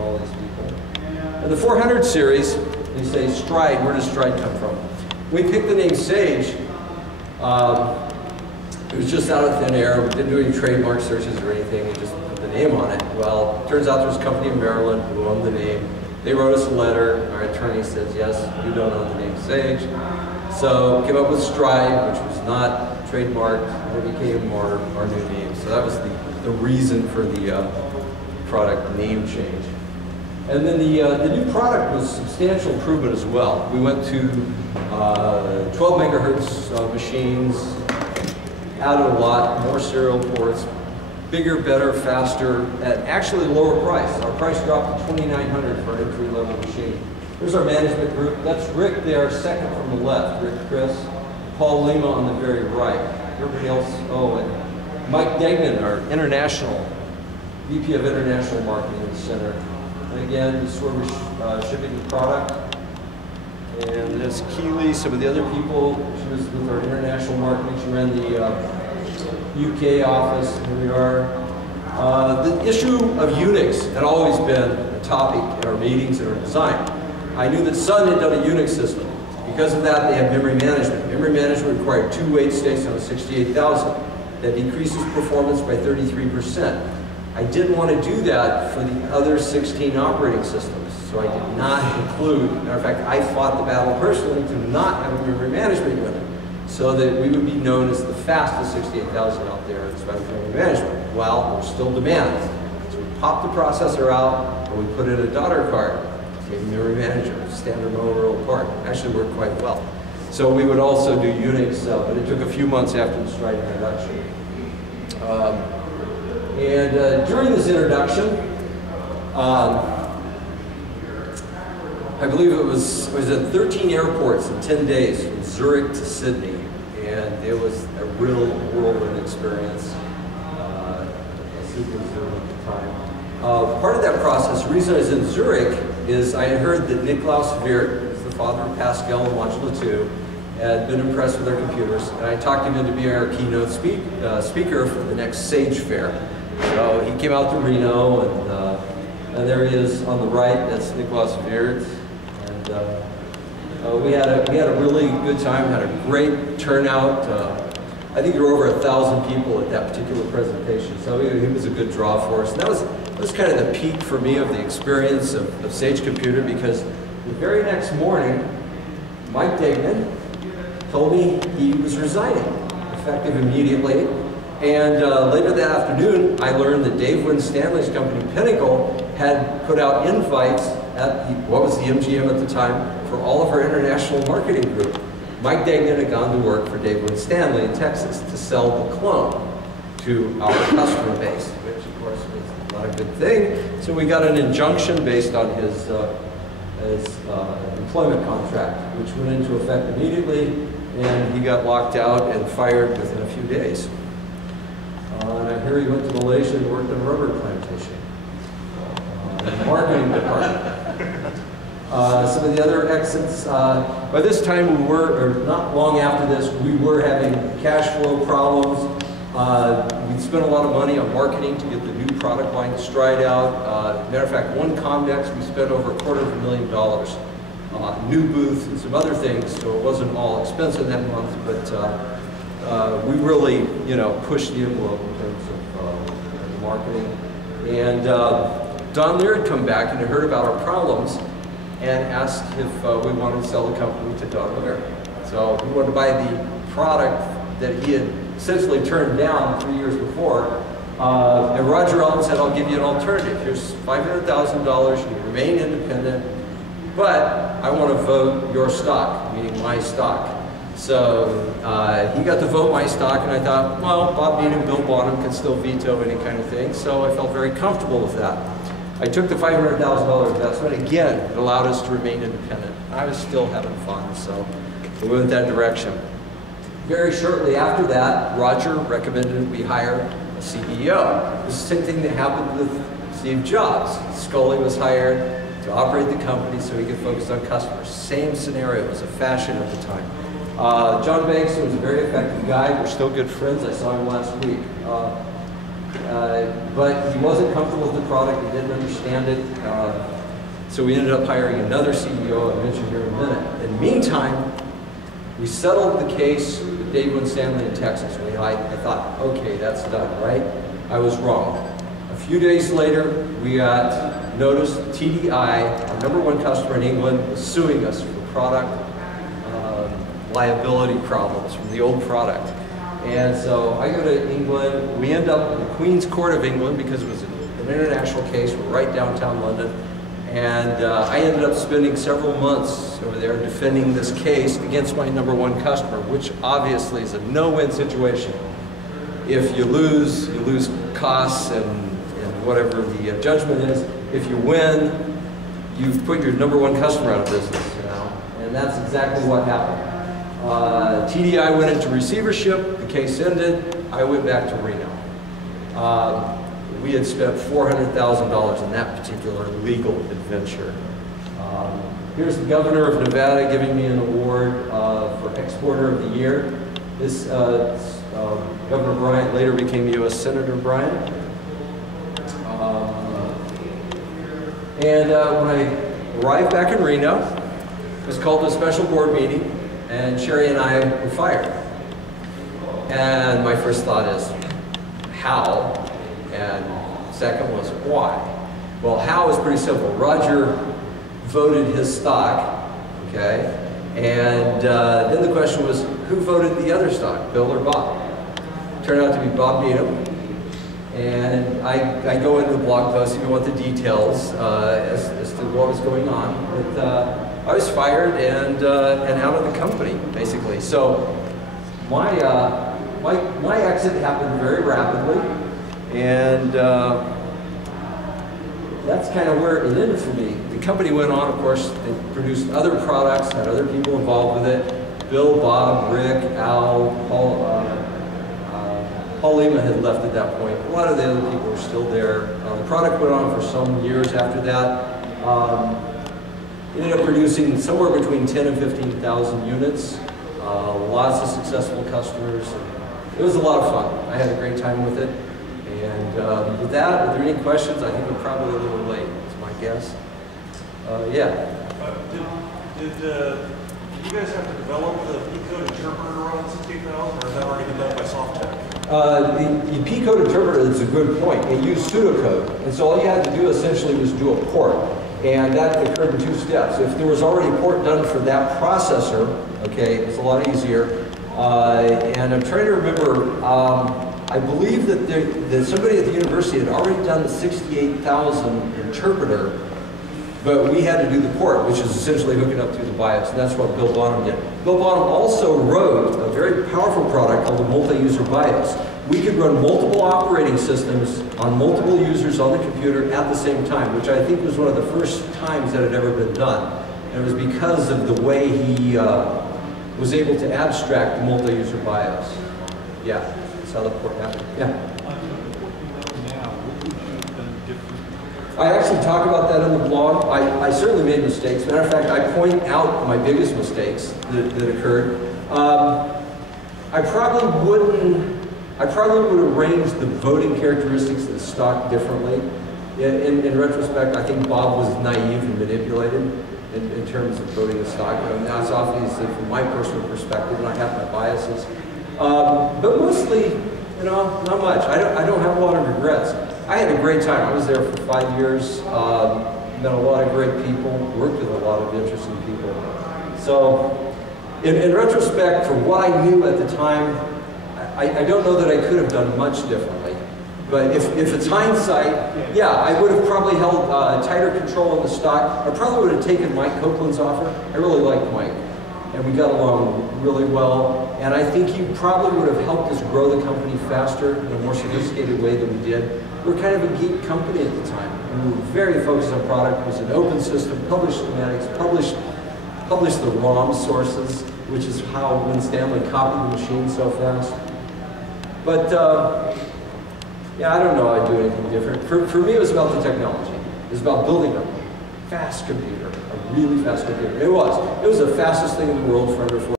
all these people. And the 400 series, they say Stride. Where does Stride come from? We picked the name Sage. It was just out of thin air. We didn't do any trademark searches or anything. We just put the name on it. Well, it turns out there was a company in Maryland who owned the name. They wrote us a letter. Our attorney says, yes, you don't own the name Sage. So came up with Stride, which was not trademarked, and it became our new name. So that was the reason for the product name change. And then the new product was substantial improvement as well. We went to 12 megahertz machines, added a lot, more serial ports, bigger, better, faster, at actually lower price. Our price dropped to $2,900 for an entry-level machine. Here's our management group. That's Rick there, second from the left, Rick Chris. Paul Lima on the very right. Everybody else, oh, and Mike Degnan, our international, VP of International Marketing in the center. And again, this is where we're shipping the product. And there's Keely, some of the other people. She was with our international marketing. She ran the UK office. Here we are. The issue of Unix had always been a topic in our meetings and our design. I knew that Sun had done a Unix system. Because of that, they had memory management. Memory management required 2 weight states on a 68,000. That decreases performance by 33%. I didn't want to do that for the other 16 operating systems, so I did not include, matter of fact, I fought the battle personally to not have a memory management unit, so that we would be known as the fastest 68,000 out there as far as memory management. Well, there's still demand. So we popped the processor out, and we put in a daughter card, a memory manager, standard Motorola card. Actually worked quite well. So we would also do Unix, but it took a few months after the Stride introduction. During this introduction, I believe it was at 13 airports in 10 days, from Zurich to Sydney, and it was a real whirlwind experience. Super Zoom at the time. Part of that process, the reason I was in Zurich is I had heard that Niklaus Wirth, who's the father of Pascal and Modula 2, had been impressed with our computers, and I talked him into being our keynote speaker for the next Sage Fair. So he came out to Reno, and there he is on the right. That's Niklaus Wirth, and we had a really good time. Had a great turnout. I think there were over 1,000 people at that particular presentation. So he was a good draw for us. And that was kind of the peak for me of the experience of Sage Computer, because the very next morning, Mike Degnan told me he was resigning, effective immediately. And later that afternoon, I learned that Dave Winstanley's company, Pinnacle, had put out invites at what was the MGM at the time for all of our international marketing group. Mike Degnan had gone to work for Dave Winstanley in Texas to sell the clone to our customer base, which of course was not a good thing. So we got an injunction based on his employment contract, which went into effect immediately, and he got locked out and fired within a few days. And I hear he went to Malaysia and worked on a rubber plantation in the marketing department. Some of the other exits, by this time we were, or not long after this, we were having cash flow problems. We spent a lot of money on marketing to get the new product line to Stride out. Matter of fact, one Comdex we spent over $250,000. New booth and some other things, so it wasn't all expensive that month, but we really, pushed the envelope in terms of marketing. And Don Lear had come back and had heard about our problems and asked if we wanted to sell the company to Don Lear. So he wanted to buy the product that he had essentially turned down 3 years before. And Roger Ellison said, I'll give you an alternative. Here's $500,000, you can remain independent, but I want to vote your stock, meaning my stock. So he got to vote my stock, and I thought, well, Bob Needham, Bill Bonham can still veto any kind of thing, so I felt very comfortable with that. I took the $500,000 investment. Again, it allowed us to remain independent. I was still having fun, so we went that direction. Very shortly after that, Roger recommended we hire a CEO. It was the same thing that happened with Steve Jobs. Scully was hired to operate the company so he could focus on customers. Same scenario. It was a fashion at the time. John Banks was a very effective guy. We're still good friends. I saw him last week. But he wasn't comfortable with the product, he didn't understand it. So we ended up hiring another CEO, I'll mention here in a minute. In the meantime, we settled the case with Dave Winstanley in Texas. I thought, okay, that's done, right? I was wrong. A few days later, we got notice TDI, our #1 customer in England, was suing us for product liability problems from the old product. And so I go to England. We end up in the Queen's Court of England because it was an international case. We're right downtown London. And I ended up spending several months over there defending this case against my #1 customer, which obviously is a no-win situation. If you lose costs and whatever the judgment is. If you win, you've put your #1 customer out of business, you know? And that's exactly what happened. TDI went into receivership, the case ended, I went back to Reno. We had spent $400,000 in that particular legal adventure. Here's the governor of Nevada giving me an award for Exporter of the Year. This Governor Bryant later became U.S. Senator Bryant. And when I arrived back in Reno, it was called a special board meeting, and Sherry and I were fired. And my first thought is, how? And second was, why? Well, how is pretty simple. Roger voted his stock, okay? And then the question was, who voted the other stock, Bill or Bob? Turned out to be Bob Needham. And I go into the blog post if you want the details as to what was going on. But I was fired and out of the company, basically. So my exit happened very rapidly, and that's kind of where it ended for me. The company went on, of course, they produced other products, had other people involved with it. Bill, Bob, Rick, Al, Paul Lima had left at that point. A lot of the other people were still there. The product went on for some years after that. Ended up producing somewhere between 10 and 15,000 units. Lots of successful customers. It was a lot of fun. I had a great time with it. And with that, are there any questions? I think we're probably a little late, is my guess. Yeah. Did you guys have to develop the P-code interpreter around 60,000, or is that already been done by Softtech? The P-code interpreter is a good point. It used pseudocode, and so all you had to do essentially was do a port, and that occurred in 2 steps. If there was already a port done for that processor, okay, it's a lot easier. And I'm trying to remember, I believe that somebody at the university had already done the 68,000 interpreter, but we had to do the port, which is essentially hooking up through the BIOS, and that's what Bill Bonham did. Bill Bonham also wrote a very powerful product called the multi-user BIOS. We could run multiple operating systems on multiple users on the computer at the same time, which I think was one of the first times that had ever been done. And it was because of the way he was able to abstract the multi-user BIOS. Yeah, that's how the port happened. Yeah. I actually talk about that in the blog. I certainly made mistakes. Matter of fact, I point out my biggest mistakes that occurred. I probably would arrange the voting characteristics of the stock differently. In retrospect, I think Bob was naive and manipulated in terms of voting the stock. That's obviously from my personal perspective, and I have my biases. But mostly, you know, not much. I don't have a lot of regrets. I had a great time. I was there for 5 years, met a lot of great people, worked with a lot of interesting people. So, in retrospect, for what I knew at the time, I don't know that I could have done much differently. But if it's hindsight, yeah, I would have probably held tighter control of the stock. I probably would have taken Mike Copeland's offer. I really liked Mike, and we got along really well. And I think he probably would have helped us grow the company faster in a more sophisticated way than we did. We were kind of a geek company at the time, and we were very focused on product. It was an open system, published schematics, published the ROM sources, which is how Winstanley copied the machine so fast. But yeah, I don't know I'd do anything different. For me, it was about the technology. It was about building a fast computer, a really fast computer. It was the fastest thing in the world for under 4